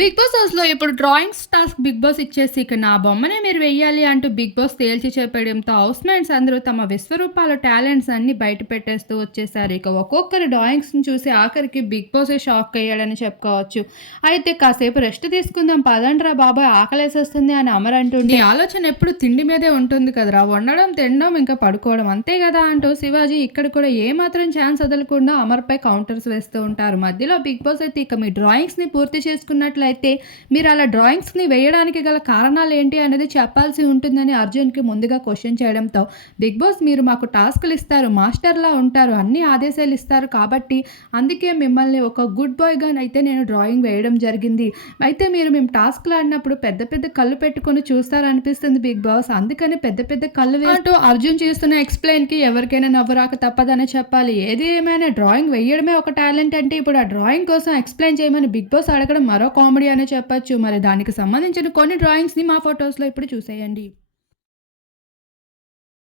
Big boss హౌస్లో ఇప్పుడు drawings task big boss ఇచ్చేసి ఇక నా బొమ్మనే మీరు వెయ్యాలి అంటూ బిగ్ బాస్ తేల్చి చెప్పడంతో హౌస్ మేట్స్ అందరూ తమ విశ్వరూపాల టాలెంట్స్ అన్ని బయట పెట్టేస్తూ వచ్చేసారు. ఇక ఒక్కొక్కరు డ్రాయింగ్స్ని చూసి ఆఖరికి బిగ్ బాసే షాక్ అయ్యాడని చెప్పుకోవచ్చు. అయితే కాసేపు రెస్ట్ తీసుకుందాం పదండ్రా బాబాయ్ ఆకలేసేస్తుంది అని అమర్ అంటుంది ఆలోచన ఎప్పుడు తిండి మీదే ఉంటుంది కదరా? వండడం తినడం ఇంకా పడుకోవడం అంతే కదా అంటూ శివాజీ ఇక్కడ కూడా ఏ మాత్రం ఛాన్స్ వదలకుండా అమర్పై కౌంటర్స్ వేస్తూ ఉంటారు. మధ్యలో బిగ్ బాస్ అయితే ఇక మీ డ్రాయింగ్స్ని పూర్తి చేసుకున్నట్లయితే అయితే మీరు అలా డ్రాయింగ్స్ని వేయడానికి గల కారణాలు ఏంటి అనేది చెప్పాల్సి ఉంటుందని అర్జున్కి ముందుగా క్వశ్చన్ చేయడంతో బిగ్ బాస్ మీరు మాకు టాస్క్లు ఇస్తారు మాస్టర్లా ఉంటారు అన్ని ఆదేశాలు ఇస్తారు కాబట్టి అందుకే మిమ్మల్ని ఒక గుడ్ బాయ్గా అయితే నేను డ్రాయింగ్ వేయడం జరిగింది. అయితే మీరు మేము టాస్క్లు ఆడినప్పుడు పెద్ద పెద్ద కళ్ళు పెట్టుకొని చూస్తారనిపిస్తుంది బిగ్ బాస్. అందుకని పెద్ద పెద్ద కళ్ళు అంటూ అర్జున్ చేస్తున్న ఎక్స్ప్లెయిన్కి ఎవరికైనా నవ్వు రాక తప్పదని చెప్పాలి. ఏది ఏమైనా డ్రాయింగ్ వేయడమే ఒక టాలెంట్ అంటే ఇప్పుడు ఆ డ్రాయింగ్ కోసం ఎక్స్ప్లెయిన్ చేయమని బిగ్ బాస్ అడగడం మరో కామెడీ అనే చెప్పొచ్చు. మరి దానికి సంబంధించిన కొన్ని డ్రాయింగ్స్ని మా ఫొటోస్లో ఇప్పుడు చూసేయండి.